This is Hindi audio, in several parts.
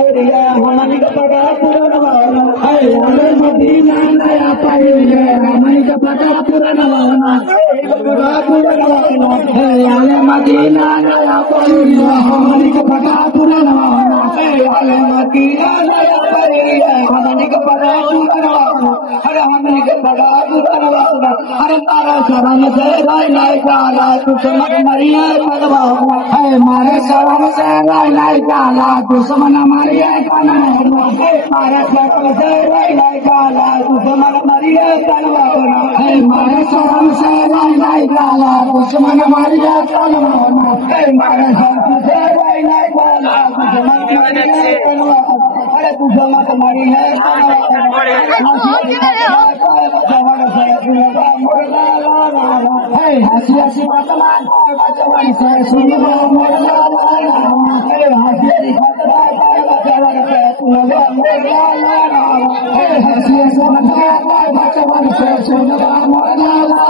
पाइलिया हमन के पगा पुरनवाना है आले मदीना नया पाइलिया हमन के पगा पुरनवाना पगा पुरनवाना है आले मदीना नया पाइलिया हमन के पगा पुरनवाना है आले मदीना नया पाइलिया हमन के पगा पुरनवाना अरे हमन के पगा पुरनवाना अरे तारा शरण से राय नाय काला दुश्मन मरिया पगवाना है मारे शरण से राय नाय काला दुश्मन मरिया पगवाना है मारे शरण से राय नाय काला दुश्मन मरिया पगवाना है मारे शरण से राय नाय काला दुश्मन मरिया पगवाना है मारे शरण से राय नाय काला दुश्मन मरिया पगवाना अरे दुश्मन मरिया hey, hati-hati bakalan, bacawan saya semua mula-mula. Hey, hati-hati bakalan, bacawan saya semua mula-mula. Hey, hati-hati bakalan, bacawan saya semua mula-mula.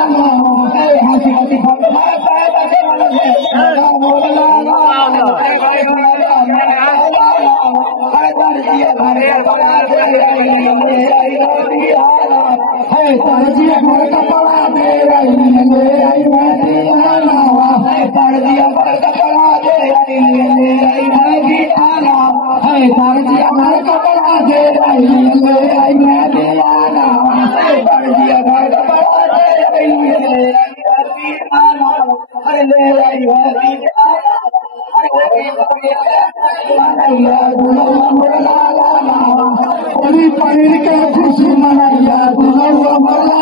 Hey, hati-hati bakalan, bacawan saya semua mula-mula. Hey, tarjiya berkepala merah ini merah Madinah. Hey, tarjiya berkepala merah ini merah Madinah. Hey, tarjiya berkepala merah ini merah Madinah. Hey, tarjiya berkepala merah ini merah Madinah. Hey, merah Madinah. Holi paneer के खुशी मनाइया दुल्हा मरला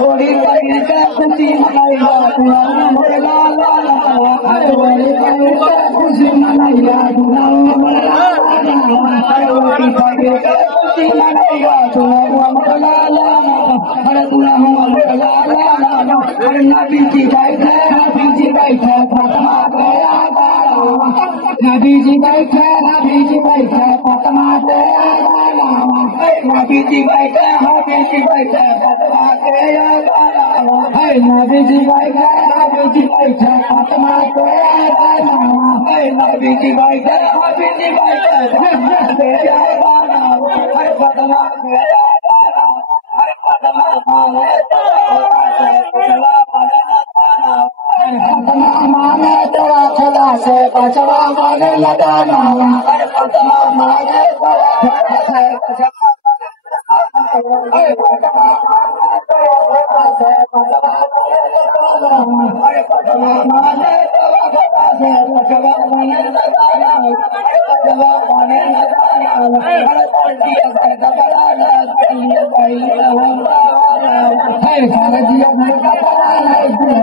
होली पनीर के खुशी मनाइया दुल्हा मरला होली पनीर के खुशी मनाइया दुल्हा मरला होली पनीर के खुशी मनाइया दुल्हा मरला अरे दुल्हा मरला अरे नबी जी बैठे फातिमा गया नबी जी बैठे फातिमा गया नबी जी बैठे फातिमा गया नबी जी बैठे फातिमा गया नबी जी बैठे फातिमा गया फातिमा गया माने तेरा चला से बचवा माने लगाना अरे फातिमा माने तेरा से बचवा अरे फातिमा माने तेरा से बचवा माने लगाना बचवा माने लगाना अरे पार्टियां का बड़ा दिया पाइया है भारतीय घर का बड़ा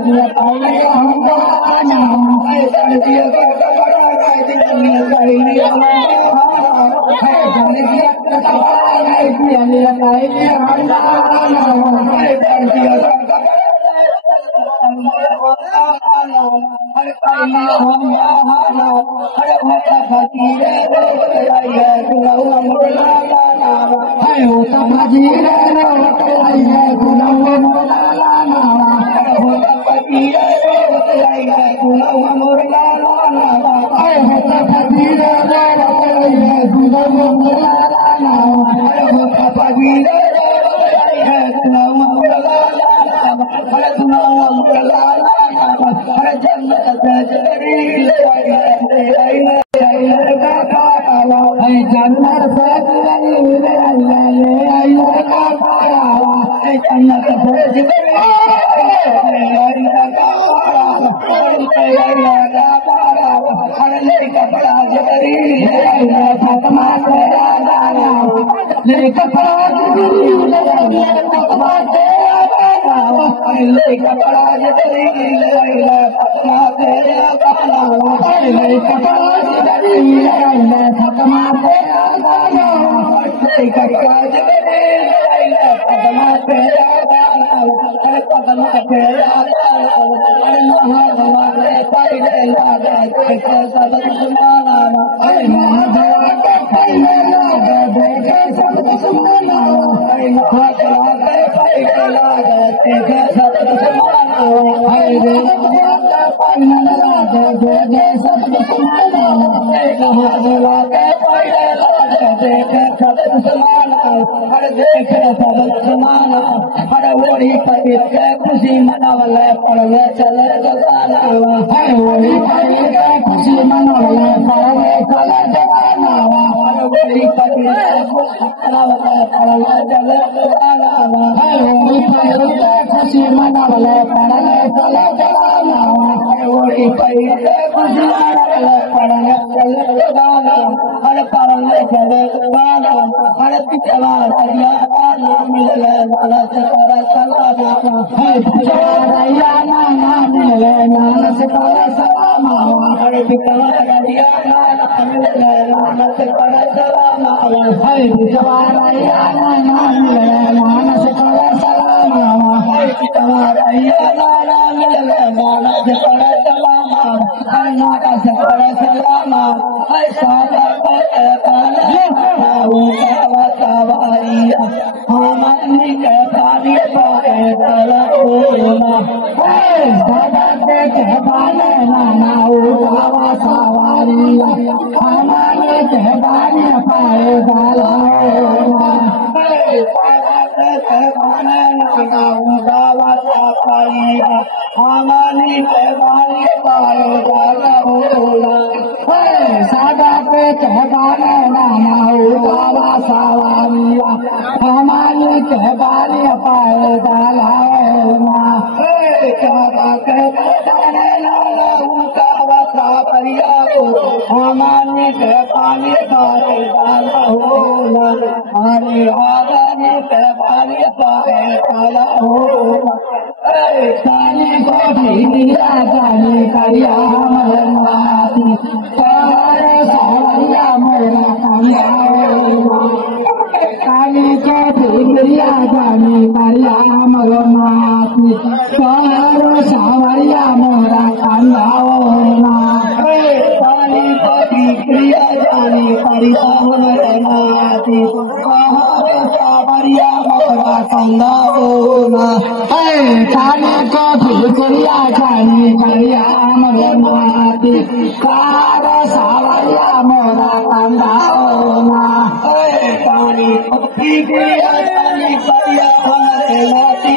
दिया पाइया हम गाना है भारतीय घर का बड़ा दिया पाइया है भारतीय घर का बड़ा दिया पाइया हम गाना है भारतीय घर का हर पाइया हम गाना हर होता फकीर रे गुलाम मोला है होता फकीर रे गुलाम मोला होता फकीर रे गुलाम मोला है होता फकीर रे गुलाम मोला है होता फकीर रे गुलाम मोला हर गुलाम मोला हर जन्नत सजरी जन्नत समान हर देख सब समान हर ओढ़ी पति के खुशी मनावले पड़वे चले जगाना हर ओढ़ी पति के खुशी मनावले पड़वे चले जगाना हर ओढ़ी पति के खुशी मनावले पड़वे चले जगाना हर ओढ़ी पति के खुशी मनावले पड़वे चले जगाना हर ओढ़ी पति के खुशी मनावले पड़वे चले जगाना हर पड़वे चले जगाना हर पिछवा हरिया मिले नानक कर सलामा हर पिछवा नाना मिले नानक कर सलामा हर पिछवा हरिया मिले नानक कर सलामा हर पिछवा हरिया नाना मिले नानक कर सलामा हर पिछवा हरिया नाना मिले नानक कर सलामा हर नानक कर सलामा हर सादा कर काले सवारिया हमारी के पानी पाए दलओना दादा के बाले नाना उठावा सवारिया हमारी के पानी पाए दलओना दादा के बाले नाना उठावा सवारिया हमारी के पानी पाए दलओना सादा पे कहबाने नाना उठावा सवारिया हमारी कहबाने पाए डालाओना सादा के कहबाने नाना उठावा सवारिया को हमारी कहबाने पाए डालाओना हरे हमारी कहबाने पाए डालाओना सानी को भी मिला जाने करिया मनवाती सारे सवारिया मोरा करिया काली को भी मिला जाने करिया मनवाती सारे सवारिया मोरा करिया काली को भी मिला जाने करिया मनवाती सारे सवारिया मोरा करिया काली को भी मिला जाने करिया मनवाती सारा सवारिया मोरा कंदाओना काली पक्षी किया जाने करिया हमारे लाती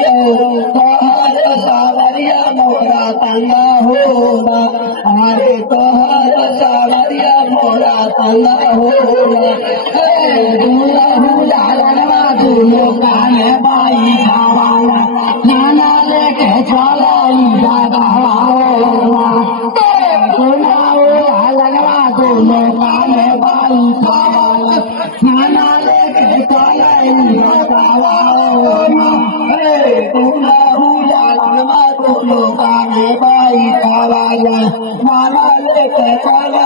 सारा सवारिया मोरा कंदा होना हमारे तोहर सवारिया मोरा कंदा होना दूल्हा हुला रंगवा दूल्हा काने बाई खावाला नाना लेके चला दादा होना नाना लेके चला नाना लेके चला